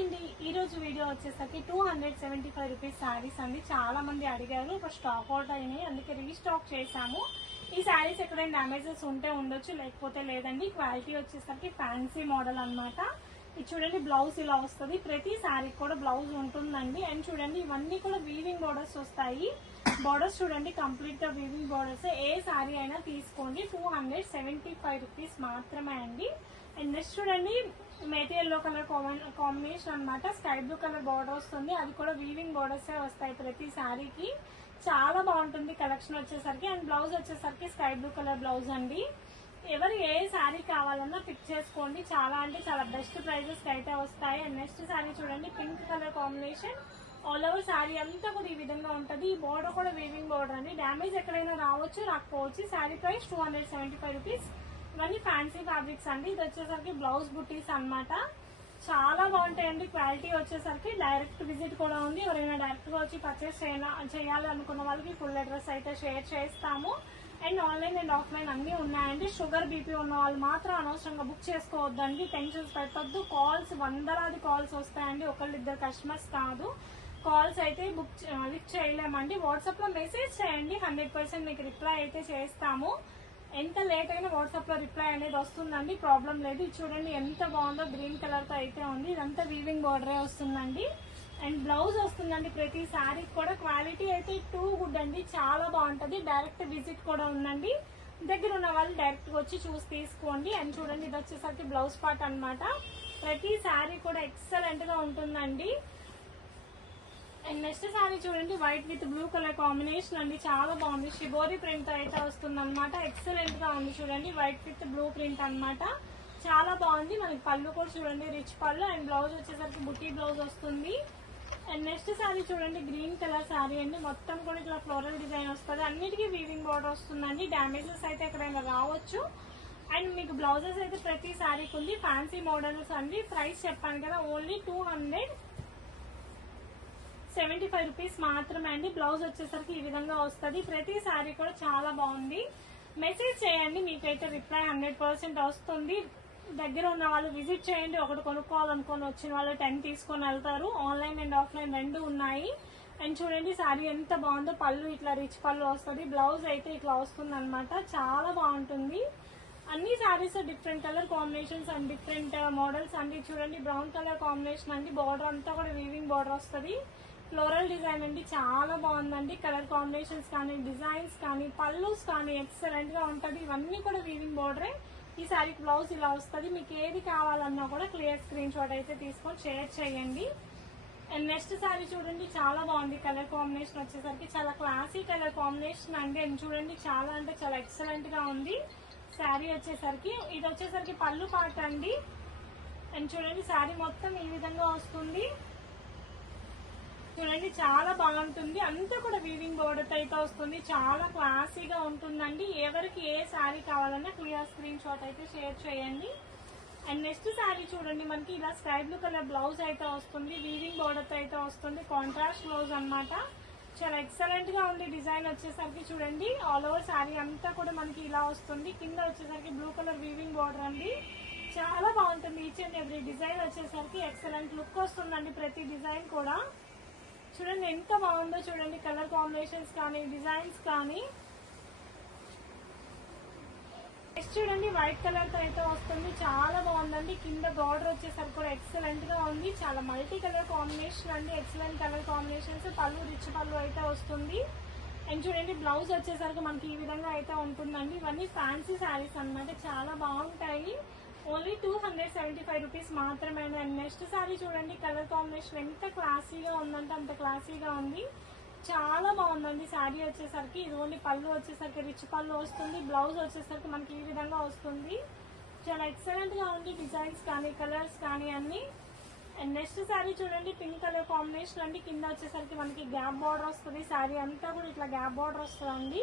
అండి ఈ రోజు వీడియో వచ్చేసరికి 275 రూపీస్ శారీస్ అండి. చాలా మంది అడిగారు, ఒక స్టాక్ అవుట్ అయినాయి, అందుకే రీస్టాక్ చేసాము. ఈ శారీస్ ఎక్కడైనా డ్యామేజెస్ ఉంటే ఉండొచ్చు, లేకపోతే లేదండి. క్వాలిటీ వచ్చేసరికి ఫ్యాన్సీ మోడల్ అన్నమాట. ఇది చూడండి, బ్లౌజ్ ఇలా వస్తుంది. ప్రతి శారీకి కూడా బ్లౌజ్ ఉంటుందండి. అండ్ చూడండి, ఇవన్నీ కూడా వీవింగ్ బోర్డర్స్ వస్తాయి. బోర్డర్స్ చూడండి, కంప్లీట్ గా వీవింగ్ బోర్డర్స్. ఏ శారీ అయినా తీసుకోండి, 275 రూపీస్ మాత్రమే అండి. అండ్ నెక్స్ట్ చూడండి, మేటీ ఎల్లో కలర్ కాంబినేషన్ అన్నమాట. స్కై బ్లూ కలర్ బార్డర్ వస్తుంది, అది కూడా వీవింగ్ బోర్డర్స్ వస్తాయి ప్రతి శారీకి. చాలా బాగుంటుంది కలెక్షన్ వచ్చేసరికి. అండ్ బ్లౌజ్ వచ్చేసరికి స్కై బ్లూ కలర్ బ్లౌజ్ అండి. ఎవరు ఏ శారీ కావాలన్నా పిక్ చేసుకోండి, చాలా అంటే చాలా బెస్ట్ ప్రైజెస్ అయితే వస్తాయి. అండ్ నెక్స్ట్ శారీ చూడండి, pink colour combination. All over sari అంతా కూడా ఈ విధంగా ఉంటుంది. ఈ బోర్డర్ కూడా వీవింగ్ బోర్డర్ అండి. డ్యామేజ్ ఎక్కడైనా రావచ్చు, రాకపోవచ్చు. Sari price 275 rupees. ఇవన్నీ ఫ్యాన్సీ ఫ్యాబ్రిక్స్ అండి. ఇది వచ్చేసరికి బ్లౌజ్ బుట్టీస్ అన్నమాట. చాలా బాగుంటాయండి. క్వాలిటీ వచ్చేసరికి డైరెక్ట్ విజిట్ కూడా ఉంది. ఎవరైనా డైరెక్ట్ గా వచ్చి పర్చేస్ చేయాలి అనుకున్న వాళ్ళకి ఫుల్ అడ్రస్ అయితే షేర్ చేస్తాము. అండ్ ఆన్లైన్ అండ్ ఆఫ్లైన్ అన్ని ఉన్నాయండి. షుగర్ బీపీ ఉన్న వాళ్ళు మాత్రం అనవసరంగా బుక్ చేసుకోవద్దండి, టెన్షన్స్ పెట్టొద్దు. కాల్స్ వందలాది కాల్స్ వస్తాయండి, ఒకళ్ళిద్దరు కస్టమర్స్ కాదు. కాల్స్ అయితే లిఫ్ట్ చేయలేమండి. వాట్సాప్ లో మెసేజ్ చేయండి, 100% మీకు రిప్లై అయితే చేస్తాము. ఎంత లేట్ అయినా వాట్సాప్ లో రిప్లై అనేది వస్తుందండి, ప్రాబ్లం లేదు. ఇది చూడండి ఎంత బాగుందో, గ్రీన్ కలర్ తో అయితే ఉంది. ఇదంతా వీవింగ్ బోర్డరే వస్తుందండి. అండ్ బ్లౌజ్ వస్తుందండి ప్రతి శారీకి కూడా. క్వాలిటీ అయితే టూ గుడ్ అండి, చాలా బాగుంటది. డైరెక్ట్ విజిట్ కూడా ఉందండి, దగ్గర ఉన్న వాళ్ళు డైరెక్ట్ గా వచ్చి చూసి తీసుకోండి. అండ్ చూడండి, ఇది వచ్చేసరికి బ్లౌజ్ పార్ట్ అన్నమాట. ప్రతి శారీ కూడా ఎక్సలెంట్ గా ఉంటుందండి. అండ్ నెక్స్ట్ శారీ చూడండి, white with blue colour combination అండి. చాలా బాగుంది, షిబోరి ప్రింట్ అయితే వస్తుంది అనమాట. ఎక్సలెంట్ గా ఉంది చూడండి, వైట్ విత్ బ్లూ ప్రింట్ అన్నమాట. చాలా బాగుంది. మనకి పళ్ళు కూడా చూడండి, రిచ్ పళ్ళు. అండ్ బ్లౌజ్ వచ్చేసరికి బుటీ బ్లౌజ్ వస్తుంది. అండ్ నెక్స్ట్ శారీ చూడండి, గ్రీన్ కలర్ శారీ అండి. మొత్తం కూడా ఇట్లా ఫ్లోరల్ డిజైన్ వస్తుంది. అన్నిటికీ వీవింగ్ బోర్డర్ వస్తుందండి. డ్యామేజెస్ అయితే ఎక్కడైనా రావచ్చు. అండ్ మీకు బ్లౌజెస్ అయితే ప్రతి శారీకి ఉంది. ఫ్యాన్సీ మోడల్స్ అండి. ప్రైస్ చెప్పాను కదా, ఓన్లీ 275 రూపీస్ మాత్రమే అండి. బ్లౌజ్ వచ్చేసరికి ఈ విధంగా వస్తుంది. ప్రతి శారీ కూడా చాలా బాగుంది. మెసేజ్ చేయండి, మీకైతే రిప్లై 100% వస్తుంది. దగ్గర ఉన్న వాళ్ళు విజిట్ చేయండి. ఒకటి కొనుక్కోవాలనుకొని వచ్చిన వాళ్ళు 10 తీసుకొని వెళ్తారు. ఆన్లైన్ అండ్ ఆఫ్లైన్ రెండు ఉన్నాయి. అండ్ చూడండి, శారీ ఎంత బాగుందో. పళ్ళు ఇట్లా రిచ్ పళ్ళు వస్తుంది. బ్లౌజ్ అయితే ఇట్లా వస్తుంది అనమాట. చాలా బాగుంటుంది. అన్ని saris different colour combinations and different models అండి. చూడండి, బ్రౌన్ కలర్ కాంబినేషన్ అండి. బార్డర్ అంతా కూడా వీవింగ్ బార్డర్ వస్తుంది. ఫ్లోరల్ డిజైన్ అండి, చాలా బాగుందండి. కలర్ కాంబినేషన్స్ కానీ, డిజైన్స్ కానీ, పళ్ళుస్ కానీ ఎక్సలెంట్ గా ఉంటది. ఇవన్నీ కూడా వీవింగ్ బోర్డరే. ఈ శారీకి బ్లౌజ్ ఇలా వస్తుంది. మీకు ఏది కావాలన్నా కూడా క్లియర్ స్క్రీన్ షాట్ అయితే తీసుకొని షేర్ చేయండి. అండ్ నెక్స్ట్ శారీ చూడండి, చాలా బాగుంది. కలర్ కాంబినేషన్ వచ్చేసరికి చాలా క్లాసీ కలర్ కాంబినేషన్ అండి. అండ్ చూడండి, చాలా అంటే చాలా ఎక్సలెంట్ గా ఉంది శారీ వచ్చేసరికి. ఇది వచ్చేసరికి పళ్ళు పార్ట్ అండి. అండ్ చూడండి, శారీ మొత్తం ఈ విధంగా వస్తుంది. చూడండి, చాలా బాగుంటుంది. అంతా కూడా వీవింగ్ బోర్డర్ అయితే వస్తుంది. చాలా క్లాసీగా ఉంటుందండి. ఎవరికి ఏ శారీ కావాలన్నా క్లియర్ స్క్రీన్ షాట్ అయితే షేర్ చేయండి. అండ్ నెక్స్ట్ శారీ చూడండి, మనకి ఇలా స్కై బ్లూ కలర్ బ్లౌజ్ అయితే వస్తుంది. వీవింగ్ బోర్డర్ అయితే వస్తుంది. కాంట్రాస్ట్ బ్లౌజ్ అన్నమాట. చాలా ఎక్సలెంట్ గా ఉంది. డిజైన్ వచ్చేసరికి చూడండి, ఆల్ ఓవర్ శారీ అంతా కూడా మనకి ఇలా వస్తుంది. కింద వచ్చేసరికి బ్లూ కలర్ వీవింగ్ బోర్డర్ అండి. చాలా బాగుంటుంది. ఈచ్ అండ్ ఎవ్రీ డిజైన్ వచ్చేసరికి ఎక్సలెంట్ లుక్ వస్తుందండి. ప్రతి డిజైన్ కూడా చూడండి ఎంత బాగుందో. చూడండి, కలర్ కాంబినేషన్స్ కానీ, డిజైన్స్ కానీ. నెక్స్ట్ చూడండి, వైట్ కలర్ తో అయితే వస్తుంది. చాలా బాగుందండి. కింద బార్డర్ వచ్చేసరికి కూడా ఎక్సలెంట్ గా ఉంది. చాలా మల్టీ కలర్ కాంబినేషన్ అండి. Excellent colour combinations. పళ్ళు రిచ్ పళ్ళు అయితే వస్తుంది. అండ్ చూడండి, బ్లౌజ్ వచ్చేసరికి మనకి ఈ విధంగా అయితే ఉంటుందండి. ఇవన్నీ ఫ్యాన్సీ శారీస్ అన్నమాట. చాలా బాగుంటాయి. ఓన్లీ 275 రూపీస్ మాత్రమే. అండ్ నెక్స్ట్ శారీ చూడండి, కలర్ కాంబినేషన్ ఎంత క్లాసీగా ఉందంటే అంత క్లాసీగా ఉంది. చాలా బాగుందండి శారీ వచ్చేసరికి. ఇది ఓన్లీ పళ్ళు వచ్చేసరికి రిచ్ పళ్ళు వస్తుంది. బ్లౌజ్ వచ్చేసరికి మనకి ఈ విధంగా వస్తుంది. చాలా ఎక్సలెంట్ గా ఉంది. డిజైన్స్ కానీ, కలర్స్ కానీ అన్ని. అండ్ నెక్స్ట్ శారీ చూడండి, పింక్ కలర్ కాంబినేషన్ అండి. కింద వచ్చేసరికి మనకి గ్యాప్ బార్డర్ వస్తుంది. శారీ అంతా కూడా ఇట్లా గ్యాప్ బార్డర్ వస్తుంది.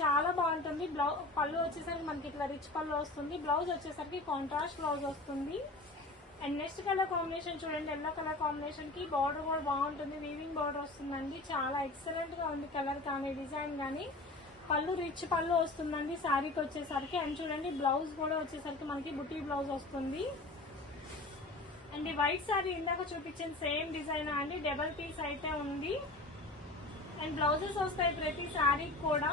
చాలా బాగుంటుంది. పళ్ళు వచ్చేసరికి మనకి ఇట్లా రిచ్ పళ్ళు వస్తుంది. బ్లౌజ్ వచ్చేసరికి కాంట్రాస్ట్ బ్లౌజ్ వస్తుంది. అండ్ నెక్స్ట్ కలర్ కాంబినేషన్ చూడండి, ఎల్లో కలర్ కాంబినేషన్ కి బార్డర్ కూడా బాగుంటుంది. వీవింగ్ బార్డర్ వస్తుందండి. చాలా ఎక్సలెంట్ గా ఉంది. కలర్ కానీ, డిజైన్ కానీ. పళ్ళు రిచ్ పళ్ళు వస్తుందండి శారీకి వచ్చేసరికి. అండ్ చూడండి, బ్లౌజ్ కూడా వచ్చేసరికి మనకి బుటీ బ్లౌజ్ వస్తుంది. అండ్ ఈ వైట్ సారీ ఇందాక చూపించిన సేమ్ డిజైన్ అండి, డబల్ పీస్ అయితే ఉంది. అండ్ బ్లౌజెస్ వస్తాయి ప్రతి సారీ కూడా.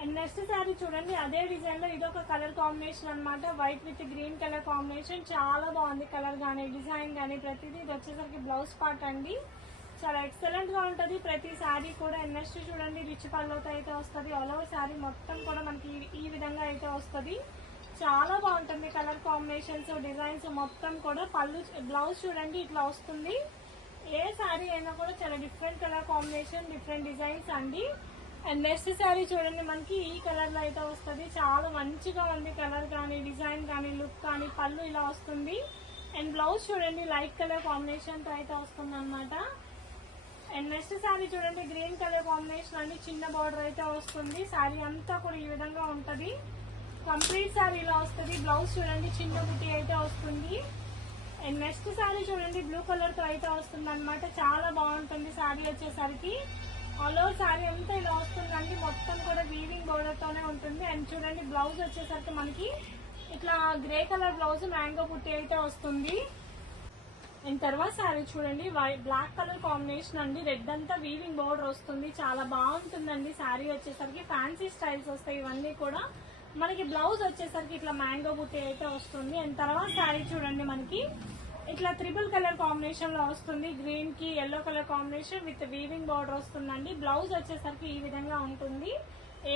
అండ్ నెక్స్ట్ సారీ చూడండి, అదే డిజైన్ లో ఇదొక కలర్ కాంబినేషన్ అన్నమాట. White with green colour combination, చాలా బాగుంది కలర్ గానీ డిజైన్ గానీ ప్రతిదీ. ఇది వచ్చేసరికి బ్లౌజ్ పార్ట్ అండి, చాలా ఎక్సలెంట్ గా ఉంటది ప్రతి సారీ కూడా. అండ్ నెక్స్ట్ చూడండి, రిచ్ పళ్ళుతో అయితే వస్తుంది. ఆల్ ఓవర్ సారీ మొత్తం కూడా మనకి ఈ విధంగా అయితే వస్తుంది. చాలా బాగుంటుంది కలర్ కాంబినేషన్స్, డిజైన్స్ మొత్తం కూడా. పళ్ళు బ్లౌజ్ చూడండి ఇట్లా వస్తుంది. ఏ సారీ అయినా కూడా చాలా different colour combination, different designs అండి. అండ్ నెక్స్ట్ సారీ చూడండి, మనకి ఈ కలర్ లో అయితే వస్తుంది. చాలా మంచిగా ఉంది కలర్ కానీ, డిజైన్ కానీ, లుక్ కానీ. పళ్ళు ఇలా వస్తుంది. అండ్ బ్లౌజ్ చూడండి లైట్ కలర్ కాంబినేషన్ తో అయితే వస్తుంది అనమాట. అండ్ నెక్స్ట్ సారీ చూడండి, గ్రీన్ కలర్ కాంబినేషన్ అండి, చిన్న బార్డర్ అయితే వస్తుంది. సారీ అంతా కూడా ఈ విధంగా ఉంటది. కంప్లీట్ సారీ ఇలా వస్తుంది. బ్లౌజ్ చూడండి చిన్న బుట్టి అయితే వస్తుంది. అండ్ నెక్స్ట్ సారీ చూడండి, బ్లూ కలర్ తో అయితే వస్తుంది అనమాట. చాలా బాగుంటుంది సారీ వచ్చేసరికి. ఆల్ ఓవర్ సారీ అంతా ఇలా వస్తుందండి, మొత్తం కూడా వీవింగ్ బోర్డర్ తోనే ఉంటుంది. అండ్ చూడండి బ్లౌజ్ వచ్చేసరికి మనకి ఇట్లా గ్రే కలర్ బ్లౌజ్, మ్యాంగో బుట్టి అయితే వస్తుంది. అండ్ తర్వాత సారీ చూడండి, బ్లాక్ కలర్ కాంబినేషన్ అండి, రెడ్ అంతా వీవింగ్ బోర్డర్ వస్తుంది. చాలా బాగుంటుందండి సారీ వచ్చేసరికి. ఫ్యాన్సీ స్టైల్స్ వస్తాయి ఇవన్నీ కూడా. మనకి బ్లౌజ్ వచ్చేసరికి ఇట్లా మ్యాంగో బుట్టి అయితే వస్తుంది. అండ్ తర్వాత సారీ చూడండి, మనకి ఇట్లా ట్రిపుల్ కలర్ కాంబినేషన్ లో వస్తుంది. గ్రీన్ కి yellow colour combination with weaving border వస్తుందండి. బ్లౌజ్ వచ్చేసరికి ఈ విధంగా ఉంటుంది.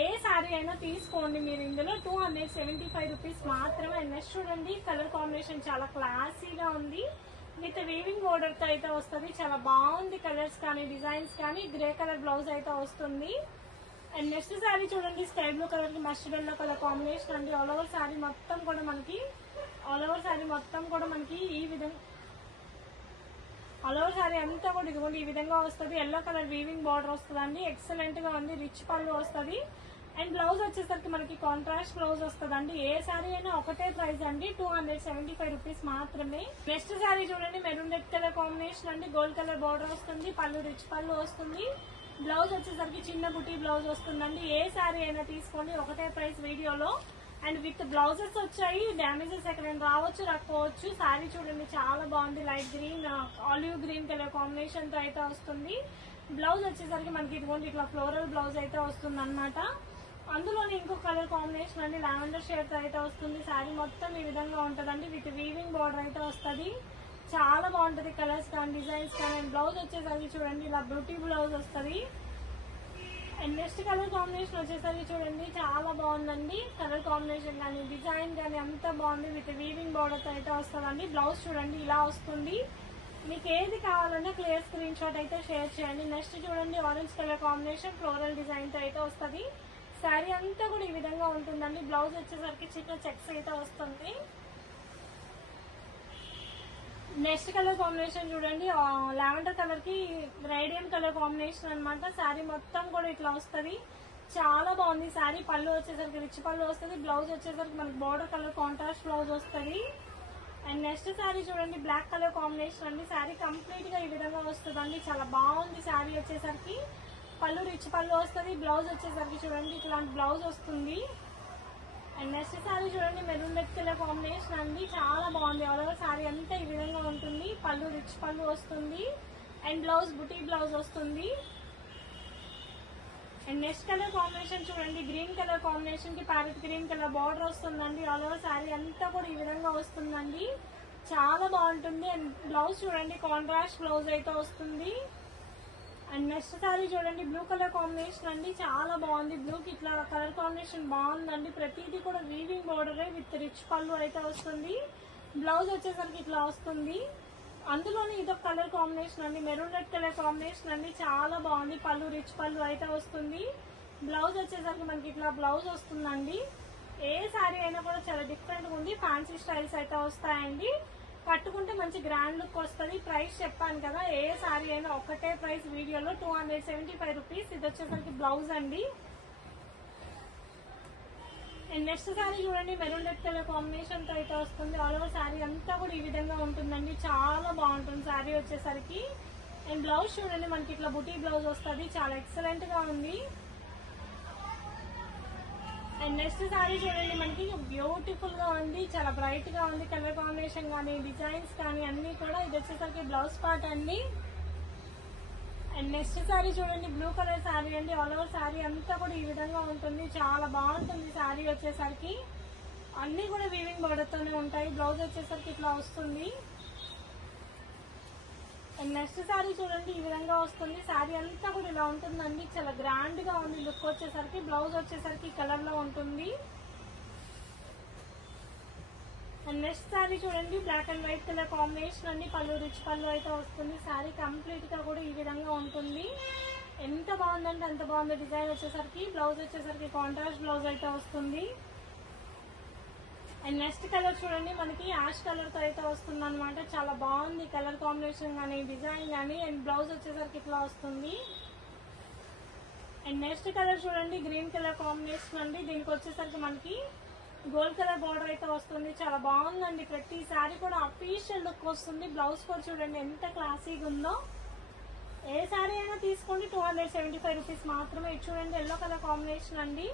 ఏ సారీ అయినా తీసుకోండి మీరు. ఇందులో 275 రూపీస్ మాత్రమే. నెక్స్ట్ చూడండి, కలర్ కాంబినేషన్ చాలా క్లాసీగా ఉంది. విత్ వీవింగ్ బోర్డర్ తో అయితే వస్తుంది. చాలా బాగుంది కలర్స్ కానీ, డిజైన్స్ కానీ. గ్రే కలర్ బ్లౌజ్ అయితే వస్తుంది. అండ్ నెక్స్ట్ సారీ చూడండి, స్కై బ్లూ కలర్ కి మస్టర్డ్ ఎల్లో కలర్ కాంబినేషన్ అండి. ఆల్ ఓవర్ సారీ మొత్తం కూడా మనకి ఈ విధంగా, ఆల్ ఓవర్ సారీ అంతా కూడా ఇదిగోండి ఈ విధంగా వస్తుంది. ఎల్లో కలర్ వీవింగ్ బార్డర్ వస్తుందండి. ఎక్సలెంట్ గా ఉంది. రిచ్ పళ్ళు వస్తుంది. అండ్ బ్లౌజ్ వచ్చేసరికి మనకి కాంట్రాస్ట్ బ్లౌజ్ వస్తుందండి. ఏ సారీ అయినా ఒకటే ప్రైస్ అండి, 275 రూపీస్ మాత్రమే. నెక్స్ట్ సారీ చూడండి, మెరూన్ రెడ్ కలర్ కాంబినేషన్ అండి, గోల్డ్ కలర్ బార్డర్ వస్తుంది. పళ్ళు రిచ్ పళ్ళు వస్తుంది. బ్లౌజ్ వచ్చేసరికి చిన్న బుటీ బ్లౌజ్ వస్తుందండి. ఏ సారీ అయినా తీసుకోండి, ఒకటే ప్రైస్ వీడియోలో. అండ్ విత్ బ్లౌజెస్ వచ్చాయి. డ్యామేజెస్ ఎక్కడైనా రావచ్చు రాకపోవచ్చు. సారీ చూడండి చాలా బాగుంది. Light green, olive green colour combination తో అయితే వస్తుంది. బ్లౌజ్ వచ్చేసరికి మనకి ఇదిగోండి ఇట్లా ఫ్లోరల్ బ్లౌజ్ అయితే వస్తుంది అనమాట. అందులోనే ఇంకో కలర్ కాంబినేషన్ అండి, లావెండర్ షేడ్ తో అయితే వస్తుంది. సారీ మొత్తం ఈ విధంగా ఉంటదండి. విత్ వీవింగ్ బార్డర్ అయితే వస్తుంది. చాలా బాగుంటది కలర్స్ కానీ, డిజైన్స్ కానీ. అండ్ బ్లౌజ్ వచ్చేసరికి చూడండి ఇలా బ్యూటీ బ్లౌజ్ వస్తుంది. అండ్ నెక్స్ట్ కలర్ కాంబినేషన్ వచ్చేసరికి చూడండి చాలా బాగుందండి. కలర్ కాంబినేషన్ కానీ, డిజైన్ కానీ అంతా బాగుంది. విత్ వీవింగ్ బార్డర్ తో అయితే వస్తుందండి. బ్లౌజ్ చూడండి ఇలా వస్తుంది. మీకు ఏది కావాలన్నా క్లియర్ స్క్రీన్ షాట్ అయితే షేర్ చేయండి. నెక్స్ట్ చూడండి, orange colour combination floral design తో అయితే వస్తుంది. శారీ అంతా కూడా ఈ విధంగా ఉంటుందండి. బ్లౌజ్ వచ్చేసరికి చిన్న చెక్స్ అయితే వస్తుంది. నెక్స్ట్ కలర్ కాంబినేషన్ చూడండి, లావెండర్ కలర్ కి రేడియం కలర్ కాంబినేషన్ అనమాట. శారీ మొత్తం కూడా ఇట్లా వస్తుంది. చాలా బాగుంది శారీ. పళ్ళు వచ్చేసరికి రిచ్ పళ్ళు వస్తుంది. బ్లౌజ్ వచ్చేసరికి మనకి బార్డర్ కలర్ కాంట్రాస్ట్ బ్లౌజ్ వస్తుంది. అండ్ నెక్స్ట్ శారీ చూడండి, బ్లాక్ కలర్ కాంబినేషన్ అండి. శారీ కంప్లీట్ గా ఈ విధంగా వస్తుందండి. చాలా బాగుంది శారీ వచ్చేసరికి. పళ్ళు రిచ్ పళ్ళు వస్తుంది. బ్లౌజ్ వచ్చేసరికి చూడండి ఇట్లాంటి బ్లౌజ్ వస్తుంది. అండ్ నెక్స్ట్ సారీ చూడండి, మెరూన్ రెడ్ కలర్ కాంబినేషన్ అండి. చాలా బాగుంది. ఆల్ ఓవర్ సారీ అంతా ఈ విధంగా ఉంటుంది. పళ్ళు రిచ్ పళ్ళు వస్తుంది. అండ్ బ్లౌజ్ బుటీ బ్లౌజ్ వస్తుంది. అండ్ నెక్స్ట్ కలర్ కాంబినేషన్ చూడండి, గ్రీన్ కలర్ కాంబినేషన్ కి ప్యారెట్ గ్రీన్ కలర్ బార్డర్ వస్తుందండి. ఆల్ ఓవర్ సారీ అంతా కూడా ఈ విధంగా వస్తుందండి. చాలా బాగుంటుంది. అండ్ బ్లౌజ్ చూడండి కాంట్రాస్ట్ బ్లౌజ్ అయితే వస్తుంది. అండ్ నెక్స్ట్ సారీ చూడండి, బ్లూ కలర్ కాంబినేషన్ అండి. చాలా బాగుంది. బ్లూకి ఇట్లా కలర్ కాంబినేషన్ బాగుందండి. ప్రతిదీ కూడా వీవింగ్ బోర్డరే విత్ రిచ్ పళ్ళు అయితే వస్తుంది. బ్లౌజ్ వచ్చేసరికి ఇట్లా వస్తుంది. అందులోనే ఇదొక కలర్ కాంబినేషన్ అండి, మెరూన్ రెడ్ కలర్ కాంబినేషన్ అండి. చాలా బాగుంది. పళ్ళు రిచ్ పళ్ళు అయితే వస్తుంది. బ్లౌజ్ వచ్చేసరికి మనకి ఇట్లా బ్లౌజ్ వస్తుందండి. ఏ సారీ అయినా కూడా చాలా డిఫరెంట్ గా ఉంది. ఫ్యాన్సీ స్టైల్స్ అయితే వస్తాయండి. కట్టుకుంటే మంచి గ్రాండ్ లుక్ వస్తుంది. ప్రైస్ చెప్పాను కదా, ఏ సారీ అయినా ఒకటే ప్రైస్ వీడియోలో 275 రూపీస్. ఇది వచ్చేసరికి బ్లౌజ్ అండి. అండ్ నెక్స్ట్ సారీ చూడండి, మెరూన్ రెడ్ కలర్ కాంబినేషన్ తో అయితే వస్తుంది. ఆల్ ఓవర్ సారీ అంతా కూడా ఈ విధంగా ఉంటుందండి. చాలా బాగుంటుంది సారీ వచ్చేసరికి. అండ్ బ్లౌజ్ చూడండి మనకి ఇట్లా బుటీ బ్లౌజ్ వస్తుంది. చాలా ఎక్సలెంట్ గా ఉంది. అండ్ నెక్స్ట్ సారీ చూడండి, మనకి బ్యూటిఫుల్ గా ఉంది, చాలా బ్రైట్ గా ఉంది. కలర్ కాంబినేషన్ కానీ డిజైన్స్ కానీ అన్ని కూడా. ఇది వచ్చేసరికి బ్లౌజ్ పార్ట్ అండి. అండ్ నెక్స్ట్ సారీ చూడండి, బ్లూ కలర్ సారీ అండి. ఆల్ ఓవర్ సారీ అంతా కూడా ఈ విధంగా ఉంటుంది, చాలా బాగుంటుంది. సారీ వచ్చేసరికి అన్ని కూడా వీవింగ్ బోర్డర్ తోనే ఉంటాయి. బ్లౌజ్ వచ్చేసరికి ఇట్లా వస్తుంది. అండ్ నెక్స్ట్ సారీ చూడండి, ఈ విధంగా వస్తుంది. సారీ అంతా కూడా ఇలా ఉంటుందండి, చాలా గ్రాండ్ గా ఉంది లుక్ వచ్చేసరికి. బ్లౌజ్ వచ్చేసరికి కలర్ లో ఉంటుంది. అండ్ నెక్స్ట్ సారీ చూడండి, black and white colour combination అండి. పళ్ళు రిచ్ పళ్ళు అయితే వస్తుంది. సారీ కంప్లీట్ గా కూడా ఈ విధంగా ఉంటుంది. ఎంత బాగుందంటే అంత బాగుంది డిజైన్ వచ్చేసరికి. బ్లౌజ్ వచ్చేసరికి కాంట్రాస్ట్ బ్లౌజ్ అయితే వస్తుంది. అండ్ నెక్స్ట్ కలర్ చూడండి, మనకి యాష్ కలర్ తో అయితే వస్తుంది అనమాట. చాలా బాగుంది కలర్ కాంబినేషన్ కానీ డిజైన్ కానీ. అండ్ బ్లౌజ్ వచ్చేసరికి ఇట్లా వస్తుంది. అండ్ నెక్స్ట్ కలర్ చూడండి, గ్రీన్ కలర్ కాంబినేషన్ అండి. దీనికి వచ్చేసరికి మనకి గోల్డ్ కలర్ బార్డర్ అయితే వస్తుంది. చాలా బాగుందండి. ప్రతి సారీ కూడా అఫీషియల్ లుక్ వస్తుంది. బ్లౌజ్ కూడా చూడండి ఎంత క్లాసీగా ఉందో. ఏ సారీ అయినా తీసుకోండి, 275 రూపీస్ మాత్రమే. ఇది చూడండి, ఎల్లో కలర్ కాంబినేషన్ అండి.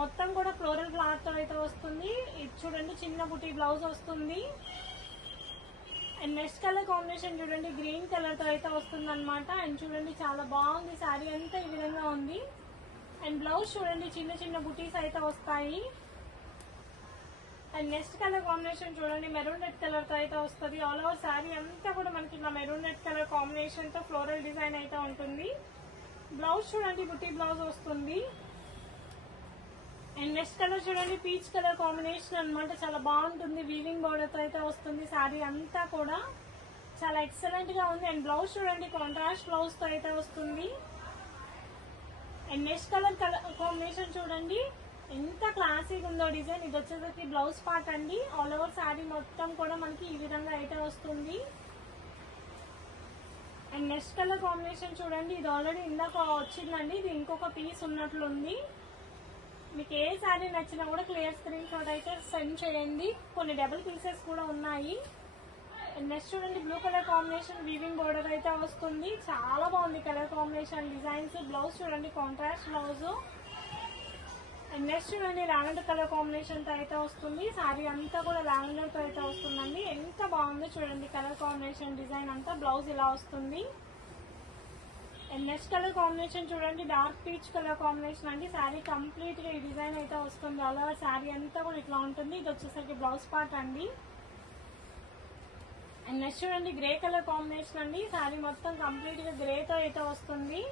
మొత్తం కూడా ఫ్లోరల్ క్లాత్ తో అయితే వస్తుంది. ఇది చూడండి, చిన్న బుటీ బ్లౌజ్ వస్తుంది. అండ్ నెక్స్ట్ కలర్ కాంబినేషన్ చూడండి, గ్రీన్ కలర్ తో అయితే వస్తుంది అనమాట. అండ్ చూడండి చాలా బాగుంది. సారీ అంతా ఈ విధంగా ఉంది. అండ్ బ్లౌజ్ చూడండి, చిన్న చిన్న బుటీస్ అయితే వస్తాయి. అండ్ నెక్స్ట్ కలర్ కాంబినేషన్ చూడండి, మెరూన్ రెడ్ కలర్ తో అయితే వస్తుంది. ఆల్ ఓవర్ సారీ అంతా కూడా మనకి ఇలా మెరూన్ రెడ్ కలర్ కాంబినేషన్ తో ఫ్లోరల్ డిజైన్ అయితే ఉంటుంది. బ్లౌజ్ చూడండి, బుటీ బ్లౌజ్ వస్తుంది. అండ్ నెక్స్ట్ కలర్ చూడండి, పీచ్ కలర్ కాంబినేషన్ అనమాట. చాలా బాగుంటుంది. వీవింగ్ బోర్డర్ తో అయితే వస్తుంది. సారీ అంతా కూడా చాలా ఎక్సలెంట్ గా ఉంది. అండ్ బ్లౌజ్ చూడండి, కాంట్రాస్ట్ బ్లౌజ్ తో అయితే వస్తుంది. అండ్ నెక్స్ట్ కలర్ కాంబినేషన్ చూడండి, ఎంత క్లాసీగా ఉందో డిజైన్. ఇది వచ్చేసరికి బ్లౌజ్ పార్ట్ అండి. ఆల్ ఓవర్ సారీ మొత్తం కూడా మనకి ఈ విధంగా అయితే వస్తుంది. అండ్ నెక్స్ట్ కలర్ కాంబినేషన్ చూడండి, ఇది ఆల్రెడీ ఇందాక వచ్చిందండి. ఇది ఇంకొక పీస్ ఉన్నట్లుంది. మీకు ఏ శారీ నచ్చినా కూడా క్లియర్ స్క్రీన్ షాట్ అయితే సెండ్ చేయండి. కొన్ని డబుల్ పీసెస్ కూడా ఉన్నాయి. నెక్స్ట్ చూడండి, blue colour combination weaving border అయితే వస్తుంది. చాలా బాగుంది కలర్ కాంబినేషన్ డిజైన్స్. బ్లౌజ్ చూడండి, కాంట్రాస్ట్ బ్లౌజ్. అండ్ నెక్స్ట్ చూడండి, లావెండర్ కలర్ కాంబినేషన్ తో అయితే వస్తుంది. సారీ అంతా కూడా లావెండర్ తో అయితే వస్తుందండి. ఎంత బాగుందో చూడండి కలర్ కాంబినేషన్ డిజైన్ అంతా. బ్లౌజ్ ఇలా వస్తుంది. అండ్ నెక్స్ట్ కలర్ కాంబినేషన్ చూడండి, డార్క్ పీచ్ కలర్ కాంబినేషన్ అండి. శారీ కంప్లీట్ గా ఈ డిజైన్ అయితే వస్తుంది. అలా శారీ అంతా కూడా ఇట్లా ఉంటుంది. ఇది వచ్చేసరికి బ్లౌజ్ పార్ట్ అండి. అండ్ నెక్స్ట్ చూడండి, గ్రే కలర్ కాంబినేషన్ అండి. శారీ మొత్తం కంప్లీట్ గా గ్రే తో అయితే వస్తుంది.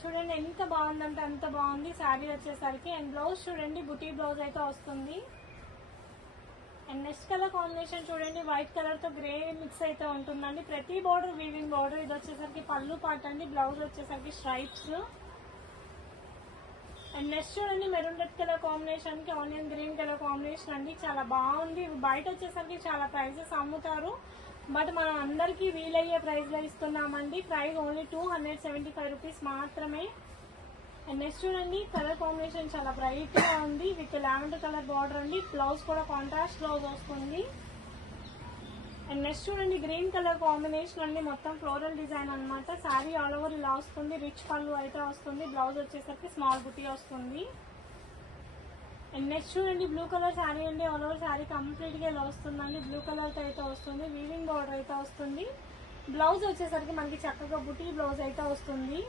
చూడండి ఎంత బాగుందంటే అంత బాగుంది శారీ వచ్చేసరికి. అండ్ బ్లౌజ్ చూడండి, బుటీ బ్లౌజ్ అయితే వస్తుంది. అండ్ నెక్స్ట్ కలర్ కాంబినేషన్ చూడండి, వైట్ కలర్ తో గ్రే మిక్స్ అయితే ఉంటుందండి. ప్రతి బోర్డర్ వీవింగ్ బోర్డర్. ఇది వచ్చేసరికి పళ్ళు పార్ట్ అండి. బ్లౌజ్ వచ్చేసరికి స్ట్రైప్స్. అండ్ నెక్స్ట్ చూడండి, మెరూన్ రెడ్ కలర్ కాంబినేషన్ కి ఆనియన్ గ్రీన్ కలర్ కాంబినేషన్ అండి. చాలా బాగుంది. బయట వచ్చేసరికి చాలా ప్రైసెస్ అమ్ముతారు, బట్ మనం అందరికి వీలయ్యే ప్రైస్ లో ఇస్తున్నామండి. ప్రైస్ ఓన్లీ 275 రూపీస్ మాత్రమే. అండ్ నెక్స్ట్ చూడండి, కలర్ కాంబినేషన్ చాలా బ్రైట్ గా ఉంది. విత్ లావెండర్ కలర్ బార్డర్ అండి. బ్లౌజ్ కూడా కాంట్రాస్ట్ బ్లౌజ్ వస్తుంది. అండ్ నెక్స్ట్ చూడండి, గ్రీన్ కలర్ కాంబినేషన్ అండి. మొత్తం ఫ్లోరల్ డిజైన్ అనమాట. సారీ ఆల్ ఓవర్ ఇలా వస్తుంది. రిచ్ పళ్ళు అయితే వస్తుంది. బ్లౌజ్ వచ్చేసరికి స్మాల్ బుటీ వస్తుంది. అండ్ నెక్స్ట్ చూడండి, బ్లూ కలర్ శారీ అండి. ఆల్ ఓవర్ శారీ కంప్లీట్ గా ఇలా వస్తుందండి. బ్లూ కలర్ తో అయితే వస్తుంది. వీవింగ్ బార్డర్ అయితే వస్తుంది. బ్లౌజ్ వచ్చేసరికి మనకి చక్కగా బుటీ బ్లౌజ్ అయితే వస్తుంది.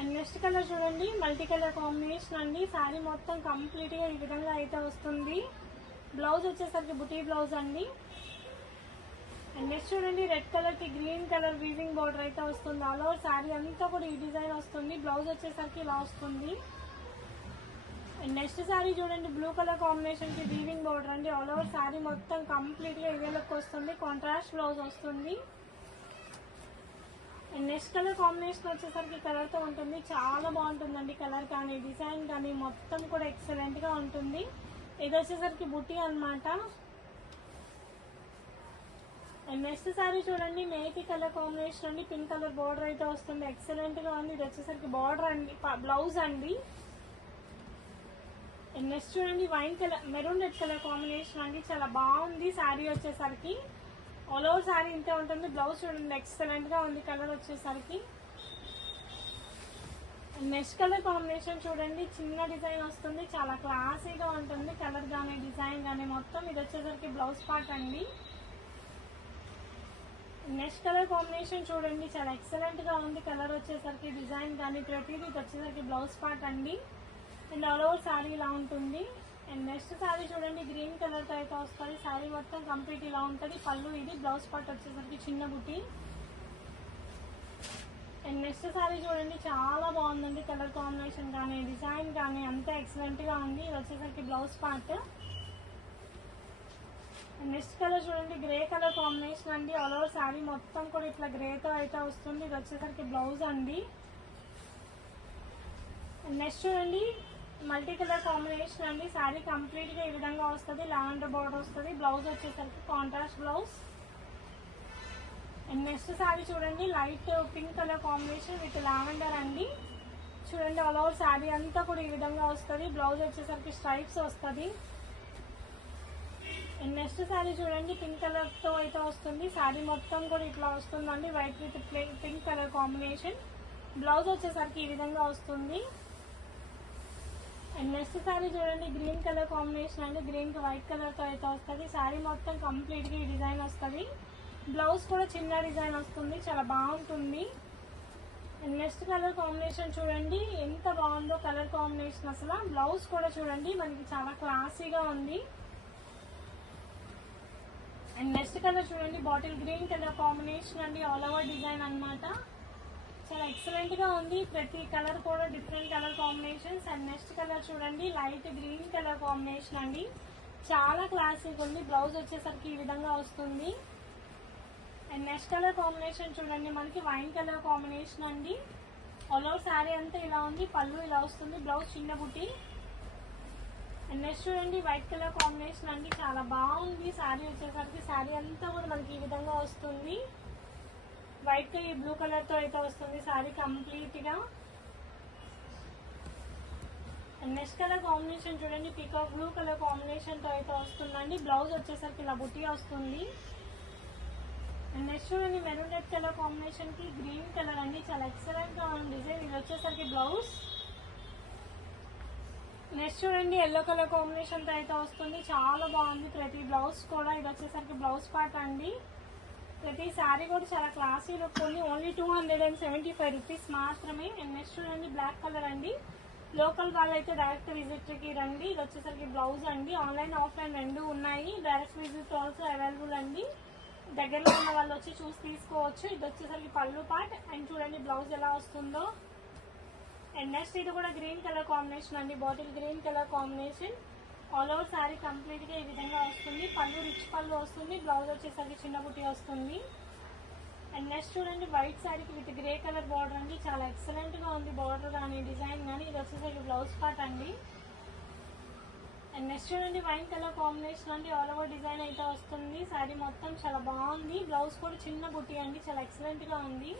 అండ్ నెక్స్ట్ కలర్ చూడండి, మల్టీ కలర్ కాంబినేషన్ అండి. శారీ మొత్తం కంప్లీట్ గా ఈ విధంగా అయితే వస్తుంది. బ్లౌజ్ వచ్చేసరికి బుటీ బ్లౌజ్ అండి. అండ్ నెక్స్ట్ చూడండి, రెడ్ కలర్ కి గ్రీన్ కలర్ వీవింగ్ బార్డర్ అయితే వస్తుంది. ఆల్ ఓవర్ శారీ అంతా కూడా ఈ డిజైన్ వస్తుంది. బ్లౌజ్ వచ్చేసరికి ఇలా వస్తుంది. అండ్ నెక్స్ట్ శారీ చూడండి, బ్లూ కలర్ కాంబినేషన్ కి వీవింగ్ బార్డర్ అండి. ఆల్ ఓవర్ శారీ మొత్తం కంప్లీట్ గా ఇదే లుక్ వస్తుంది. కాంట్రాస్ట్ బ్లౌజ్ వస్తుంది. అండ్ నెక్స్ట్ కలర్ కాంబినేషన్ వచ్చేసరికి కలర్ తో ఉంటుంది. చాలా బాగుంటుందండి. కలర్ కానీ డిజైన్ కానీ మొత్తం కూడా ఎక్సలెంట్ గా ఉంటుంది. ఇది వచ్చేసరికి బుట్టి అన్నమాట. అండ్ నెక్స్ట్ సారీ చూడండి, మేకి కలర్ కాంబినేషన్ అండి. పింక్ కలర్ బార్డర్ అయితే వస్తుంది. ఎక్సలెంట్ గా ఉంది. ఇది వచ్చేసరికి బార్డర్ అండి, బ్లౌజ్ అండి. అండ్ నెక్స్ట్ చూడండి, wine colour maroon red colour combination అండి. చాలా బాగుంది శారీ వచ్చేసరికి. ఆల్ ఓవర్ శారీ ఇంతే ఉంటుంది. బ్లౌజ్ చూడండి, ఎక్సలెంట్ గా ఉంది కలర్ వచ్చేసరికి. నెక్స్ట్ కలర్ కాంబినేషన్ చూడండి, చిన్న డిజైన్ వస్తుంది, చాలా క్లాసీగా ఉంటుంది. కలర్ గానీ డిజైన్ గానీ మొత్తం. ఇది వచ్చేసరికి బ్లౌజ్ పార్ట్ అండి. నెక్స్ట్ కలర్ కాంబినేషన్ చూడండి, చాలా ఎక్సలెంట్ గా ఉంది. కలర్ వచ్చేసరికి డిజైన్ కానీ ప్రతిదీ వచ్చేసరికి బ్లౌజ్ పార్ట్ అండి. అండ్ ఆల్ ఓవర్ శారీ ఇలా ఉంటుంది. అండ్ నెక్స్ట్ శారీ చూడండి, గ్రీన్ కలర్ తో అయితే వస్తుంది. శారీ మొత్తం కంప్లీట్ ఇలా ఉంటుంది. పళ్ళు ఇది, బ్లౌజ్ పార్ట్ వచ్చేసరికి చిన్న బుట్టి. అండ్ నెక్స్ట్ శారీ చూడండి, చాలా బాగుందండి. కలర్ కాంబినేషన్ కానీ డిజైన్ కానీ అంతా ఎక్సలెంట్ గా ఉంది. ఇది వచ్చేసరికి బ్లౌజ్ పార్ట్. నెక్స్ట్ కలర్ చూడండి, గ్రే కలర్ కాంబినేషన్ అండి. ఆల్ ఓవర్ శారీ మొత్తం కూడా ఇట్లా గ్రేతో అయితే వస్తుంది. ఇది వచ్చేసరికి బ్లౌజ్ అండి. నెక్స్ట్ చూడండి, మల్టీ కలర్ కాంబినేషన్ అండి. శారీ కంప్లీట్ గా ఈ విధంగా వస్తుంది. లావెండర్ బోర్డర్ వస్తుంది. బ్లౌజ్ వచ్చేసరికి contrast blouse. And next sari చూడండి, light pink colour combination with lavender అండి. చూడండి, ఆల్ ఓవర్ శారీ అంతా కూడా ఈ విధంగా వస్తుంది. బ్లౌజ్ వచ్చేసరికి స్ట్రైప్స్ వస్తుంది. అండ్ నెక్స్ట్ శారీ చూడండి, పింక్ కలర్ తో అయితే వస్తుంది. శారీ మొత్తం కూడా ఇట్లా వస్తుందండి, white with pink colour combination. Blouse వచ్చేసరికి ఈ విధంగా వస్తుంది. అండ్ నెక్స్ట్ శారీ చూడండి, గ్రీన్ కలర్ కాంబినేషన్ అండి. గ్రీన్ కి వైట్ కలర్ తో అయితే వస్తుంది. శారీ మొత్తం కంప్లీట్ గా ఈ డిజైన్ వస్తుంది. బ్లౌజ్ కూడా చిన్న డిజైన్ వస్తుంది, చాలా బాగుంటుంది. అండ్ నెక్స్ట్ కలర్ కాంబినేషన్ చూడండి, ఎంత బాగుందో కలర్ కాంబినేషన్ అసలు. బ్లౌజ్ కూడా చూడండి మనకి చాలా క్లాసీగా ఉంది. అండ్ నెక్స్ట్ కలర్ చూడండి, బాటిల్ గ్రీన్ కలర్ కాంబినేషన్ అండి. ఆల్ ఓవర్ డిజైన్ అన్నమాట. చాలా ఎక్సలెంట్ గా ఉంది. ప్రతి కలర్ కూడా different colour combinations. And next colour చూడండి, లైట్ గ్రీన్ కలర్ కాంబినేషన్ అండి. చాలా క్లాసిక్ ఉంది. బ్లౌజ్ వచ్చేసరికి ఈ విధంగా వస్తుంది. అండ్ నెక్స్ట్ కలర్ కాంబినేషన్ చూడండి, మనకి వైన్ కలర్ కాంబినేషన్ అండి. ఆల్ ఓవర్ శారీ అంతా ఇలా ఉంది. పళ్ళు ఇలా వస్తుంది. బ్లౌజ్ చిన్న బుట్టి. అండ్ నెక్స్ట్ చూడండి, వైట్ కలర్ కాంబినేషన్ అండి. చాలా బాగుంది. శారీ వచ్చేసరికి శారీ అంతా కూడా మనకి ఈ విధంగా వస్తుంది. వైట్ కి బ్లూ కలర్ తో అయితే వస్తుంది శారీ కంప్లీట్ గా. అండ్ నెక్స్ట్ కలర్ కాంబినేషన్ చూడండి, పీకాక్ బ్లూ కలర్ కాంబినేషన్ తో అయితే వస్తుందండి. బ్లౌజ్ వచ్చేసరికి ఇలా బుట్టి వస్తుంది. అండ్ నెక్స్ట్ చూడండి, మెరూన్ రెడ్ కలర్ కాంబినేషన్ కి గ్రీన్ కలర్ అండి. చాలా ఎక్సలెంట్ గా ఉంది డిజైన్. ఇది వచ్చేసరికి బ్లౌజ్. నెక్స్ట్ చూడండి, ఎల్లో కలర్ కాంబినేషన్ తో అయితే వస్తుంది. చాలా బాగుంది ప్రతి బ్లౌజ్ కూడా. ఇది వచ్చేసరికి బ్లౌజ్ పార్ట్ అండి. ప్రతి శారీ కూడా చాలా క్లాసీ లుక్ ఉంది. ఓన్లీ 275 రూపీస్ మాత్రమే. అండ్ నెక్స్ట్ చూడండి, బ్లాక్ కలర్ అండి. లోకల్ వాళ్ళు అయితే డైరెక్ట్ విజిట్ కి రండి. ఇది వచ్చేసరికి బ్లౌజ్ అండి. ఆన్లైన్ ఆఫ్లైన్ రెండు ఉన్నాయి. డైరెక్ట్ విజిట్ ఆల్సో అవైలబుల్ అండి. దగ్గరలో ఉన్న వాళ్ళు వచ్చి చూసి తీసుకోవచ్చు. ఇది వచ్చేసరికి పళ్ళు పార్ట్. అండ్ చూడండి బ్లౌజ్ ఎలా వస్తుందో. అండ్ నెక్స్ట్ ఇది కూడా గ్రీన్ కలర్ కాంబినేషన్ అండి. Bottle green colour combination. All over sari complete గా ఈ విధంగా వస్తుంది. పళ్ళు రిచ్ పళ్ళు వస్తుంది. బ్లౌజ్ వచ్చేసరికి చిన్న బుట్టి వస్తుంది. అండ్ నెక్స్ట్ చూడండి, వైట్ శారీకి విత్ గ్రే కలర్ బార్డర్ అండి. చాలా ఎక్సలెంట్ గా ఉంది బార్డర్ కానీ డిజైన్ కానీ. ఇది వచ్చేసరికి బ్లౌజ్ పార్ట్ అండి. అండ్ నెక్స్ట్ చూడండి, వైన్ కలర్ కాంబినేషన్ అండి. ఆల్ ఓవర్ డిజైన్ అయితే వస్తుంది. శారీ మొత్తం చాలా బాగుంది. బ్లౌజ్ కూడా చిన్న బుట్టి అండి. చాలా ఎక్సలెంట్ గా ఉంది.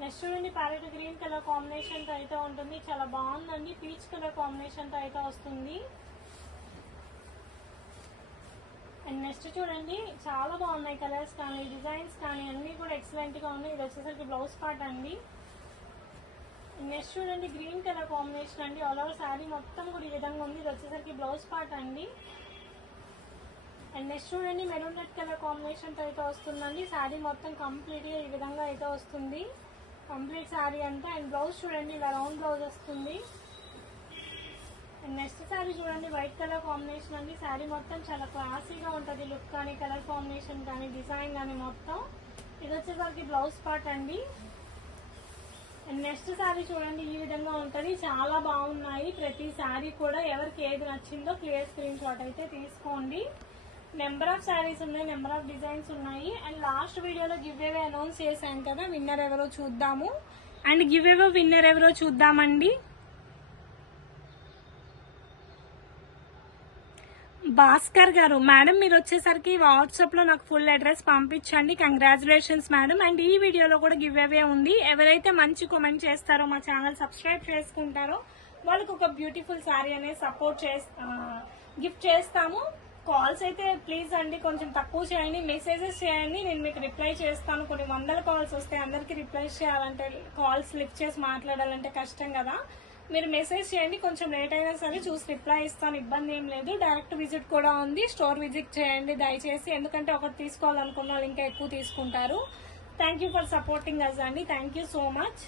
నెక్స్ట్ చూడండి, ప్యారెట్ గ్రీన్ కలర్ కాంబినేషన్ తో అయితే ఉంటుంది. చాలా బాగుందండి. పీచ్ కలర్ కాంబినేషన్ తో అయితే వస్తుంది. అండ్ నెక్స్ట్ చూడండి, చాలా బాగున్నాయి కలర్స్ కానీ డిజైన్స్ కానీ అన్ని కూడా ఎక్సలెంట్ గా ఉన్నాయి. ఇది వచ్చేసరికి బ్లౌజ్ పార్ట్ అండి. నెక్స్ట్ చూడండి, గ్రీన్ కలర్ కాంబినేషన్ అండి. ఆల్ ఓవర్ శారీ మొత్తం కూడా ఈ విధంగా ఉంది. ఇది వచ్చేసరికి బ్లౌజ్ పార్ట్ అండి. అండ్ నెక్స్ట్ చూడండి, మెరూన్ రెడ్ కలర్ కాంబినేషన్ తో అయితే వస్తుందండి. శారీ మొత్తం కంప్లీట్ గా ఈ విధంగా అయితే వస్తుంది. కంప్లీట్ శారీ అంతా. అండ్ బ్లౌజ్ చూడండి, ఇలా రౌండ్ బ్లౌజ్ వస్తుంది. అండ్ నెక్స్ట్ శారీ చూడండి, వైట్ కలర్ కాంబినేషన్ అండి. శారీ మొత్తం చాలా క్లాసీగా ఉంటుంది. లుక్ కానీ కలర్ కాంబినేషన్ కానీ డిజైన్ కానీ మొత్తం. ఇది వచ్చేసరికి బ్లౌజ్ పార్ట్ అండి. అండ్ నెక్స్ట్ శారీ చూడండి, ఈ విధంగా ఉంటుంది. చాలా బాగున్నాయి ప్రతి శారీ కూడా. ఎవరికి ఏది నచ్చిందో క్లియర్ స్క్రీన్ షాట్ అయితే తీసుకోండి. నెంబర్ ఆఫ్ శారీస్ ఉన్నాయి, నెంబర్ ఆఫ్ డిజైన్స్ ఉన్నాయి. అండ్ లాస్ట్ వీడియోలో గివ్ అవే అనౌన్స్ చేశాను కదా, విన్నర్ ఎవరో చూద్దాము. అండ్ గివ్ అవే విన్నర్ ఎవరో చూద్దామండి. భాస్కర్ గారు, మేడం మీరు వచ్చేసరికి వాట్సాప్ లో నాకు ఫుల్ అడ్రస్ పంపించండి. Congratulations madam. అండ్ ఈ వీడియోలో కూడా గివ్ అవే ఉంది. ఎవరైతే మంచి కామెంట్ చేస్తారో, మా ఛానల్ సబ్స్క్రైబ్ చేసుకుంటారో వాళ్ళకు ఒక బ్యూటిఫుల్ శారీ అనేది గిఫ్ట్ చేస్తాము. కాల్స్ అయితే ప్లీజ్ అండి కొంచెం తక్కువ చేయండి, మెసేజెస్ చేయండి, నేను మీకు రిప్లై చేస్తాను. కొన్ని వందల కాల్స్ వస్తాయి, అందరికి రిప్లై చేయాలంటే కాల్స్ లిఫ్ట్ చేసి మాట్లాడాలంటే కష్టం కదా. మీరు మెసేజ్ చేయండి, కొంచెం లేట్ అయినా సరే చూసి రిప్లై ఇస్తాను, ఇబ్బంది ఏం లేదు. డైరెక్ట్ విజిట్ కూడా ఉంది, స్టోర్ విజిట్ చేయండి దయచేసి, ఎందుకంటే ఒకటి తీసుకోవాలనుకున్న వాళ్ళు ఇంకా ఎక్కువ తీసుకుంటారు. Thank you for supporting us అండి, థ్యాంక్ యూ సో మచ్.